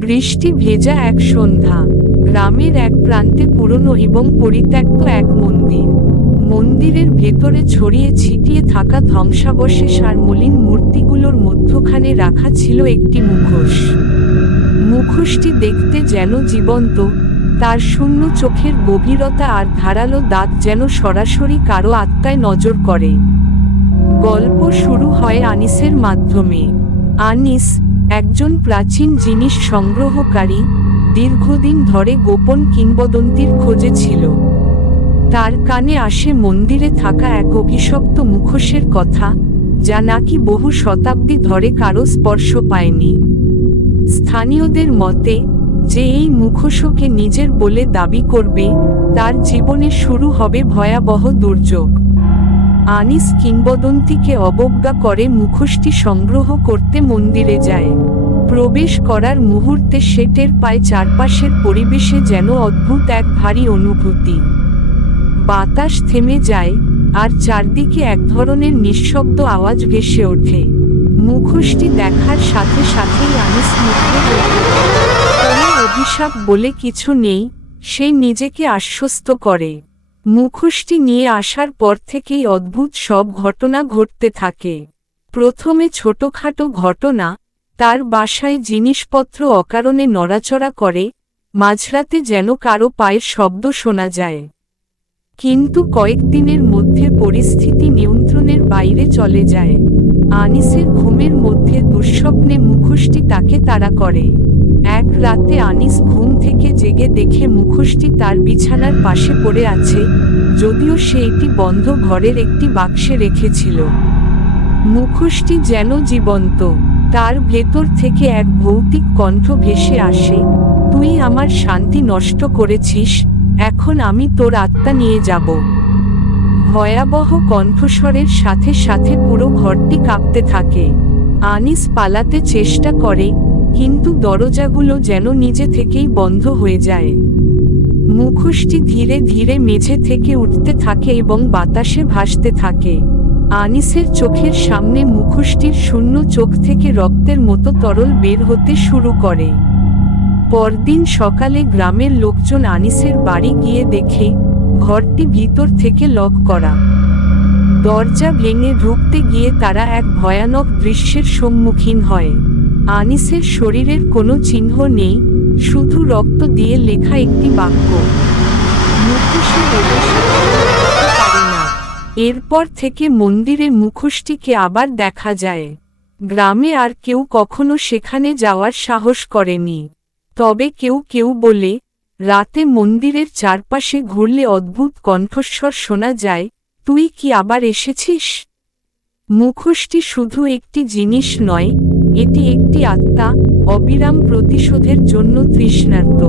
বৃষ্টি ভেজা এক সন্ধ্যা। গ্রামের এক প্রান্তে পুরনো এবং পরিত্যক্ত এক মন্দির। মন্দিরের ভেতরে ছড়িয়ে ছিটিয়ে থাকা ধ্বংসাবশেষ আর মলিন মূর্তিগুলোর মধ্যখানে রাখা ছিল একটি মুখোশ। মুখোশটি দেখতে যেন জীবন্ত, তার শূন্য চোখের গভীরতা আর ধারালো দাঁত যেন সরাসরি কারও আত্মায় নজর করে। গল্প শুরু হয় আনিসের মাধ্যমে। আনিস একজন প্রাচীন জিনিস সংগ্রহকারী দীর্ঘদিন ধরে গোপন কিংবদন্তির খোঁজে ছিল। তার কানে আসে মন্দিরে থাকা এক অভিশপ্ত মুখোশের কথা, যা নাকি বহু শতাব্দী ধরে কারও স্পর্শ পায়নি। স্থানীয়দের মতে, যে এই মুখোশকে নিজের বলে দাবি করবে, তার জীবনে শুরু হবে ভয়াবহ দুর্যোগ। আনিস কিংবদন্তিকে অবজ্ঞা করে মুখোশটি সংগ্রহ করতে মন্দিরে যায়। প্রবেশ করার মুহূর্তে সে টের পায় চারপাশের পরিবেশে যেন অদ্ভুত এক ভারী অনুভূতি। বাতাস থেমে যায়, আর চারদিকে এক ধরনের নিঃশব্দ আওয়াজ ভেসে ওঠে। মুখোশটি দেখার সাথে সাথেই আনিস যায়। কোনো অভিশাপ বলে কিছু নেই, সে নিজেকে আশ্বস্ত করে। মুখোশটি নিয়ে আসার পর থেকেই অদ্ভুত সব ঘটনা ঘটতে থাকে। প্রথমে ছোটখাটো ঘটনা, তার বাসায় জিনিসপত্র অকারণে নড়াচড়া করে, মাঝরাতে যেন কারও পায়ের শব্দ শোনা যায়। কিন্তু কয়েকদিনের মধ্যে পরিস্থিতি নিয়ন্ত্রণের বাইরে চলে যায়। আনিসের ঘুমের মধ্যে দুঃস্বপ্নে মুখোশটি তাকে তাড়া করে। এক রাতে আনিস ঘুম থেকে জেগে দেখে মুখোশটি তার বিছানার পাশে পড়ে আছে, যদিও সে এটি বন্ধ ঘরের একটি বাক্সে রেখেছিল। মুখোশটি যেন জীবন্ত, তার ভেতর থেকে এক ভৌতিক কণ্ঠ ভেসে আসে, তুই আমার শান্তি নষ্ট করেছিস, এখন আমি তোর আত্মা নিয়ে যাব ভয়াবহ কণ্ঠস্বরের সাথে সাথে পুরো ঘরটি কাঁপতে থাকে। আনিস পালাতে চেষ্টা করে কিন্তু দরজাগুলো যেন নিজে থেকেই বন্ধ হয়ে যায়। মুখোশটি ধীরে ধীরে মেঝে থেকে উঠতে থাকে এবং বাতাসে ভাসতে থাকে। আনিসের চোখের সামনে মুখোশটির শূন্য চোখ থেকে রক্তের মতো তরল বের হতে শুরু করে। পরদিন সকালে গ্রামের লোকজন আনিসের বাড়ি গিয়ে দেখে, ঘরটি ভিতর থেকে লক করা। দরজা ভেঙে ঢুকতে গিয়ে তারা এক ভয়ানক দৃশ্যের সম্মুখীন হয়। আনিসের শরীরের কোনো চিহ্ন নেই, শুধু রক্ত দিয়ে লেখা একটি বাক্য। এরপর থেকে মন্দিরে মুখোশটিকে আবার দেখা যায়। গ্রামে আর কেউ কখনো সেখানে যাওয়ার সাহস করেনি। তবে কেউ কেউ বলে, রাতে মন্দিরের চারপাশে ঘুরলে অদ্ভুত কণ্ঠস্বর শোনা যায়, তুই কি আবার এসেছিস? মুখোশটি শুধু একটি জিনিস নয় এটি একটি আত্মা অবিরাম প্রতিশোধের জন্য তৃষ্ণার্ত।